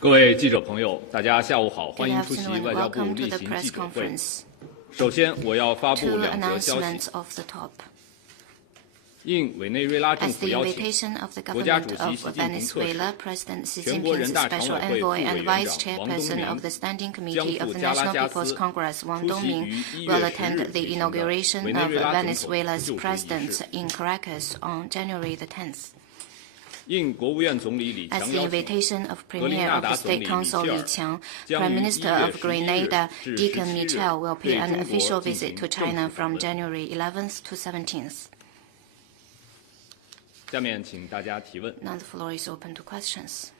各位记者朋友，大家下午好，欢迎出席外交部例行记者会。首先，我要发布两则消息。应委内瑞拉政府邀请，国家主席习近平特使、全国人大常委会副委员长王东明将赴加拉加斯出席于1月10日举行的委内瑞拉总统就职仪式。应国务院总理李强邀请，格林纳达总理米切尔将于1月11日至17日对中国进行政府访问。下面请大家提问。Now the floor is open to questions.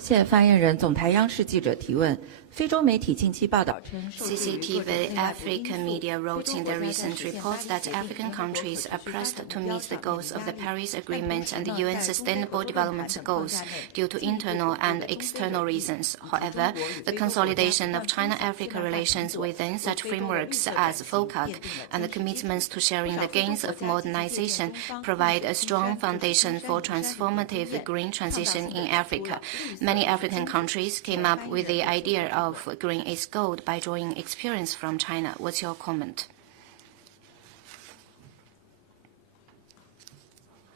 现发言人总台央视记者提问。非洲媒体近期报道称 ，CCTV African media wrote in their recent reports that African countries are pressed to meet the goals of the Paris Agreement and the UN Sustainable Development Goals due to internal and external reasons. However, the consolidation of China-Africa relations within such frameworks as FOCAC and the commitments to sharing the gains of modernization provide a strong foundation for transformative green transition in Africa. Many African countries came up with the idea of green is gold by drawing experience from China. What's your comment?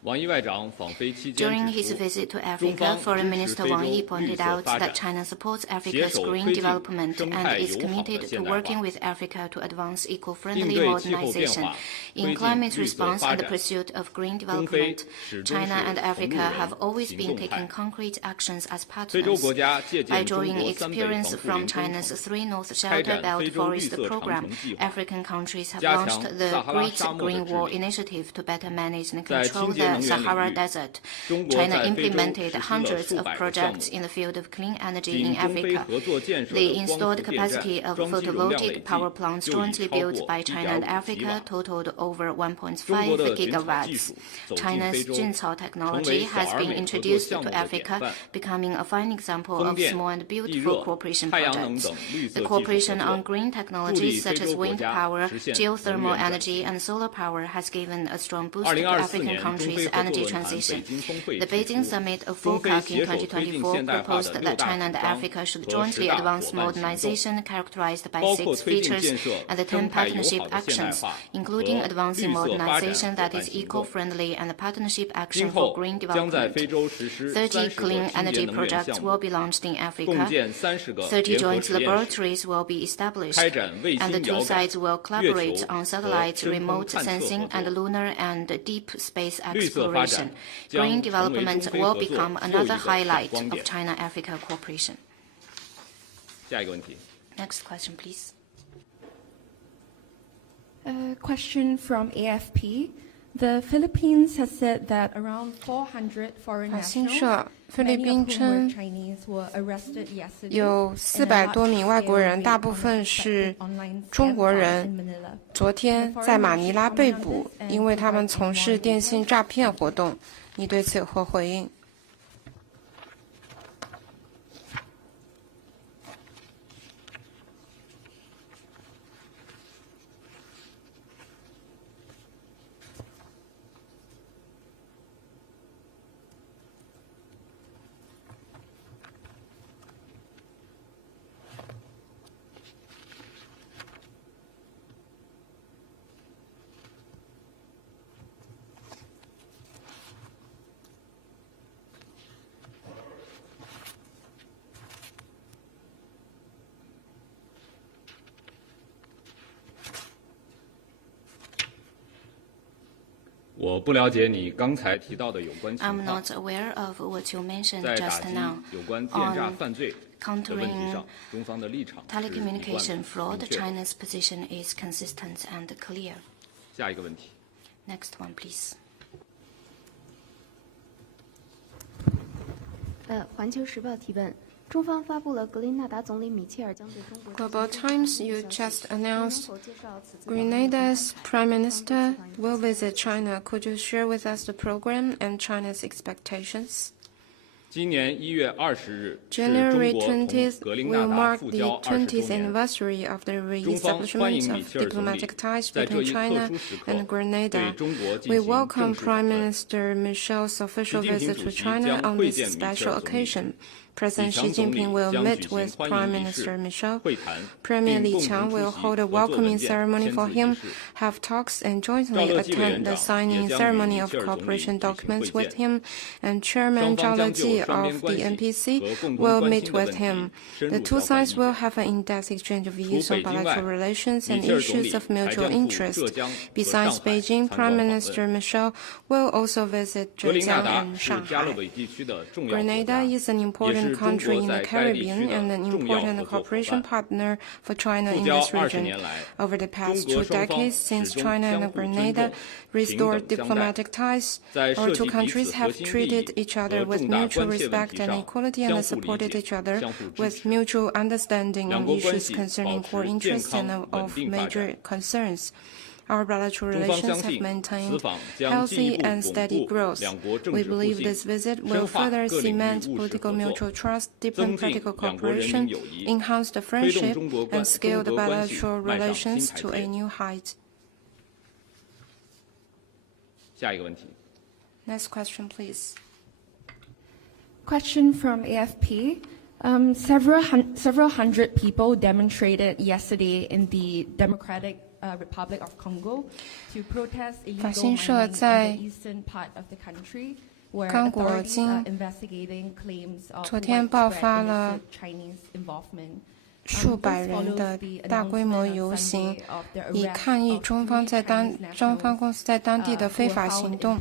王毅外长访菲期间 During his visit to Africa, Foreign Minister Wang Yi pointed out that China supports Africa's green development and is committed to working with Africa to advance eco-friendly modernization. In climate response and the pursuit of green development, China and Africa have always been taking concrete actions as partners. By drawing experience from China's Three North Shelter Belt Forest Program, African countries have launched the Great Green Wall Initiative to better manage and control the Sahara Desert. China implemented hundreds of projects in the field of clean energy in Africa. The installed capacity of photovoltaic power plants jointly built by China and Africa totaled over 1.5 gigawatts. China's Juncao technology has been introduced to Africa, becoming a fine example of small and beautiful cooperation projects. The cooperation on green technologies such as wind power, geothermal energy, and solar power has given a strong boost to African countries' energy transition. The Beijing summit of FOCAC in 2024 proposed that China and Africa should jointly advance modernization characterized by 6 features and 10 partnership actions, including advancing modernization that is eco-friendly and partnership action for green development. 30 clean energy projects will be launched in Africa. 30 joint laboratories will be established, and the two sides will collaborate on satellite remote sensing and lunar and deep space exploration. Green development will become another highlight of China-Africa cooperation. 下一个问题。 Next question, please. A question from AFP. The Philippines has said that around 400 foreign 新 nationals, 社菲律 many 宾 of whom were 称 Chinese, were arrested yesterday 有 in a 400多名外国人，大部分是 中国人，昨天在马尼拉被捕，因为他们从事电信诈骗活动。你对此有何回应？我不了解你刚才提到的有关情 I'm 况。 not aware of what you mentioned 在打 just 击 now 有关电诈犯罪的问题 countering 上，中方的立场是一贯 telecommunication 明 fraud. 确的。 China's position is consistent and clear. 下一个问题。 Next one, please. 环球时报提问：中方发布了格林纳达总理米切尔将对中国 Global Times, you just announced Grenada's Prime Minister will visit China. Could you share with us the program and China's expectations? January 20th will mark the 20th anniversary of the re-establishment of diplomatic ties between China and Grenada. We welcome Prime Minister Michel's official visit to China on this special occasion. President Xi Jinping will meet with Prime Minister Michel. Premier Li Qiang will hold a welcoming ceremony for him, have talks and jointly attend the signing ceremony of cooperation documents with him, and Chairman Zhao Leji of the NPC will meet with him. The two sides will have an in-depth exchange of views on bilateral relations and issues of mutual interest. Besides Beijing, Prime Minister Michel will also visit Zhejiang and Shanghai. Grenada is an important country in the Caribbean and an important cooperation partner for China in this region. Over the past 2 decades, since China and Grenada restored diplomatic ties, our two countries have treated each other with mutual respect and equality and supported each other with mutual understanding on issues concerning core interests and of major concerns. Our bilateral relations have maintained healthy and steady growth. We believe this visit will further cement political mutual trust, deepen political cooperation, enhance the friendship, and scale the bilateral relations to a new height. Next question, please. Question from AFP. Several hundred people demonstrated yesterday in the Democratic Republic of Congo to protest illegal mining in the eastern part of the country, where authorities are investigating claims of widespread Chinese involvement. 数百人的大规模游行，以抗议中方公司在当地的非法行动。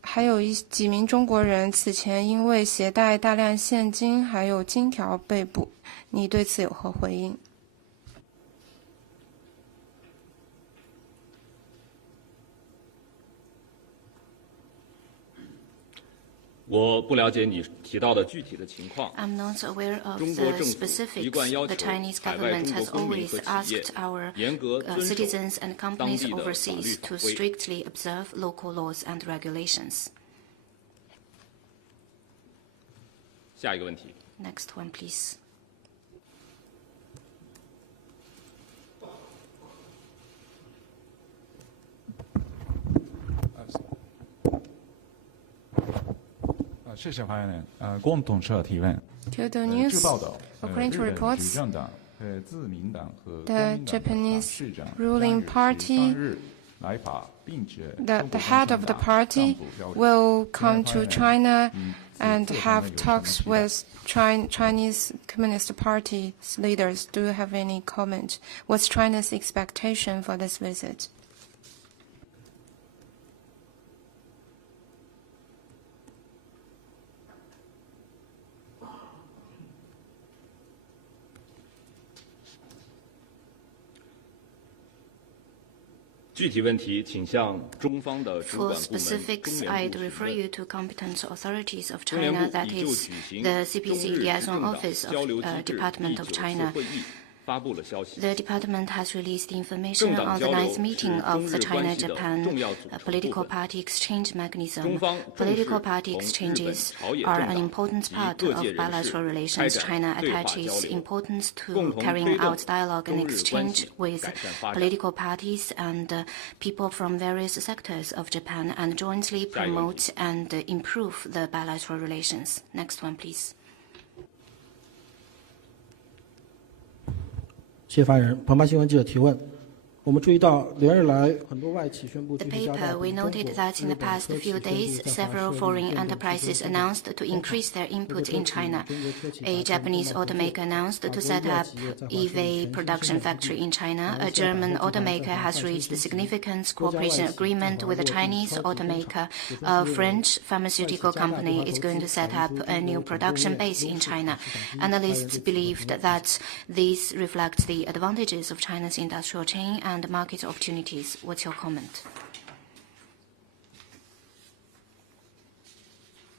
还有几名中国人此前因为携带大量现金还有金条被捕，你对此有何回应？我不了解你提到的具体的情况。 I'm not aware of the specifics. The Chinese government has always asked our citizens and companies overseas to strictly observe local laws and regulations. 下一个问题。 Next one, please. Kyodo News. According to reports, the Japanese ruling party, the head of the party, will come to China and have talks with Chinese Communist Party leaders. Do you have any comment? What's China's expectation for this visit? For specifics, I'd refer you to competent authorities of China, that is, the CPC Liaison Office of Department of China. The department has released information on the 9th meeting of the China-Japan Political Party Exchange Mechanism. Political party exchanges are an important part of bilateral relations. China attaches importance to carrying out dialogue and exchange with political parties and people from various sectors of Japan and jointly promote and improve the bilateral relations. Next one, please. 谢发言人，澎湃新闻记者提问。我们注意到，连日来很多外企宣布 The paper, we noted that in the past few days, several foreign enterprises announced to increase their input in China. A Japanese automaker announced to set up EV production factory in China. A German automaker has reached a significant cooperation agreement with a Chinese automaker. A French pharmaceutical company is going to set up a new production base in China. Analysts believed that this reflects the advantages of China's industrial chain and market opportunities. What's your comment?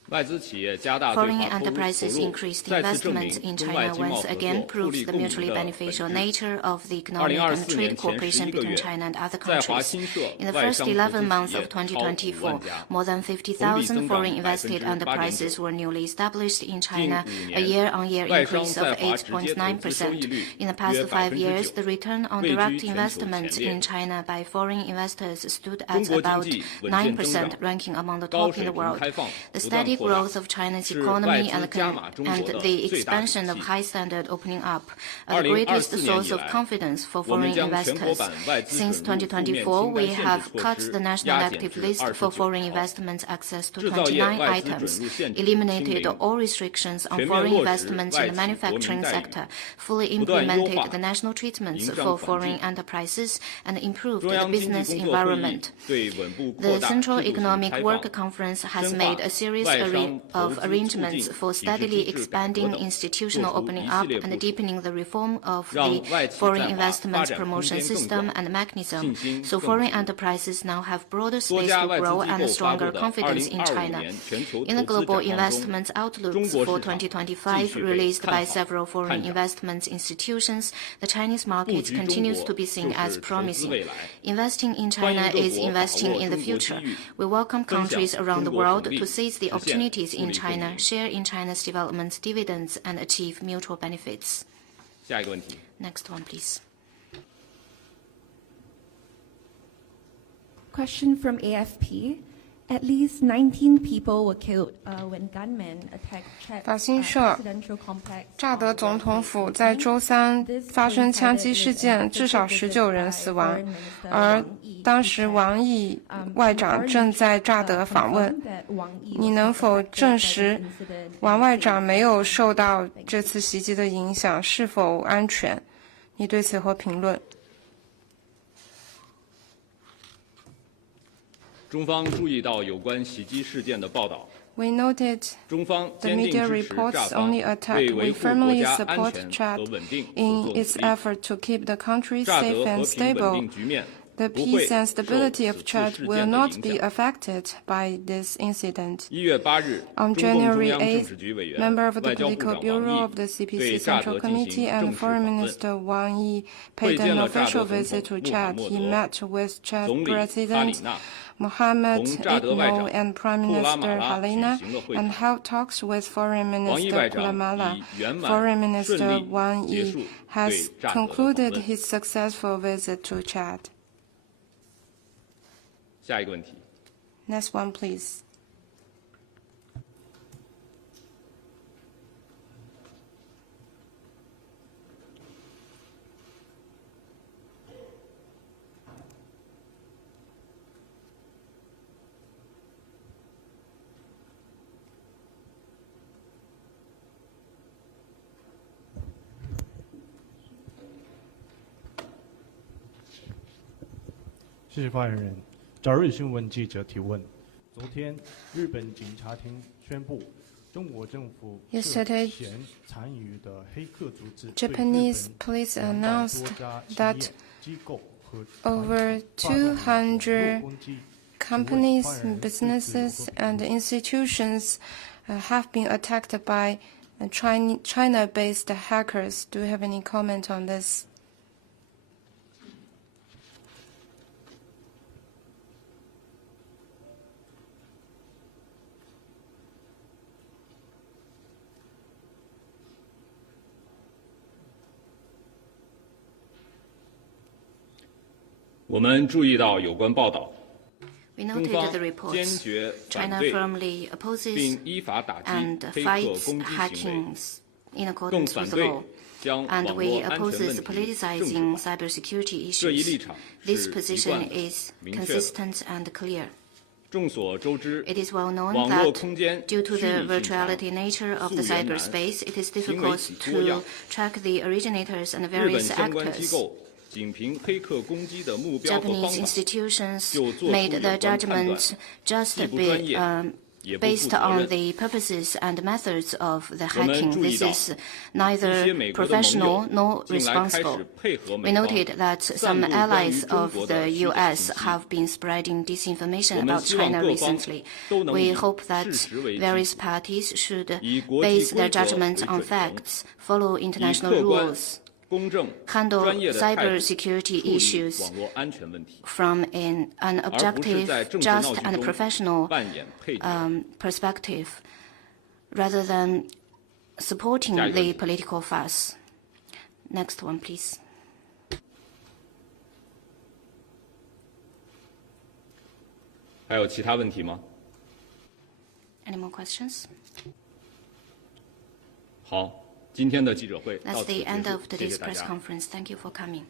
Foreign enterprises increased investment in China once again proves the mutually beneficial nature of the economic and trade cooperation between China and other countries. In the first 11 months of 2024, more than 50,000 foreign invested enterprises were newly established in China, a year-on-year increase of 8.9%. In the past 5 years, the return on direct investment in China by foreign investors stood at about 9%, ranking among the top in the world. The steady growth of China's economy and the expansion of high-standard opening up are the greatest source of confidence for foreign investors. Since 2024, we have cut the national negative list for foreign investment access to 29 items, eliminated all restrictions on foreign investment in the manufacturing sector, fully implemented the national treatments for foreign enterprises, and improved the business environment. The Central Economic Work Conference has made a series of arrangements for steadily expanding institutional opening up and deepening the reform of the foreign investment promotion system and mechanism, so foreign enterprises now have broader space to grow and stronger confidence in China. In the Global Investment Outlooks for 2025, released by several foreign investment institutions, the Chinese market continues to be seen as promising. Investing in China is investing in the future. We welcome countries around the world to seize the opportunities in China, share in China's development dividends, and achieve mutual benefits. Next one, please. Question from AFP. At least 19 people were killed when gunmen attacked Chad's 法新社 presidential complex. 乍得总统府在周三发生枪击事件，至少19人死亡，而当时王毅外长正在乍得访问。你能否证实王外长没有受到这次袭击的影响，是否安全？你对此何评论？中方注意到有关袭击事件的报道。We noted the media reports on the attack. We firmly support Chad in its effort to keep the country safe and stable. The peace and stability of Chad will not be affected by this incident. On January 8th, member of the Political Bureau of the CPC Central Committee and Foreign Minister Wang Yi paid an official visit to Chad. He met with Chad President Mohamed Ibn and Prime Minister Helena and held talks with Foreign Minister Guatemala. Foreign Minister Wang Yi has concluded his successful visit to Chad. 下一个问题。 Next one, please.谢谢发言人。朝日新闻记者提问：昨天，日本警察厅宣布，中国政府涉嫌参与的黑客组织 Japanese police announced that over 200 companies, businesses, and institutions have been attacked by China-based hackers. Do you have any comment on this? We noted the reports. China firmly opposes and fights hacking in accordance with the law, and we oppose politicizing cybersecurity issues. This position is consistent and clear. It is well known that due to the virtuality nature of the cyberspace, it is difficult to track the originators and various actors. Japanese institutions made the judgment just based on the purposes and methods of the hacking. This is neither professional nor responsible. We noted that some allies of the U.S. have been spreading disinformation about China recently. We hope that various parties should base their judgment on facts, follow international rules, handle cybersecurity issues from an objective, just, and professional perspective, rather than supporting the political fuss. Next one, please. Any more questions? 好，今天的记者会到 That's 此 the 结 end 束， of 谢谢 today's 大 press 家。 conference. Thank you for coming.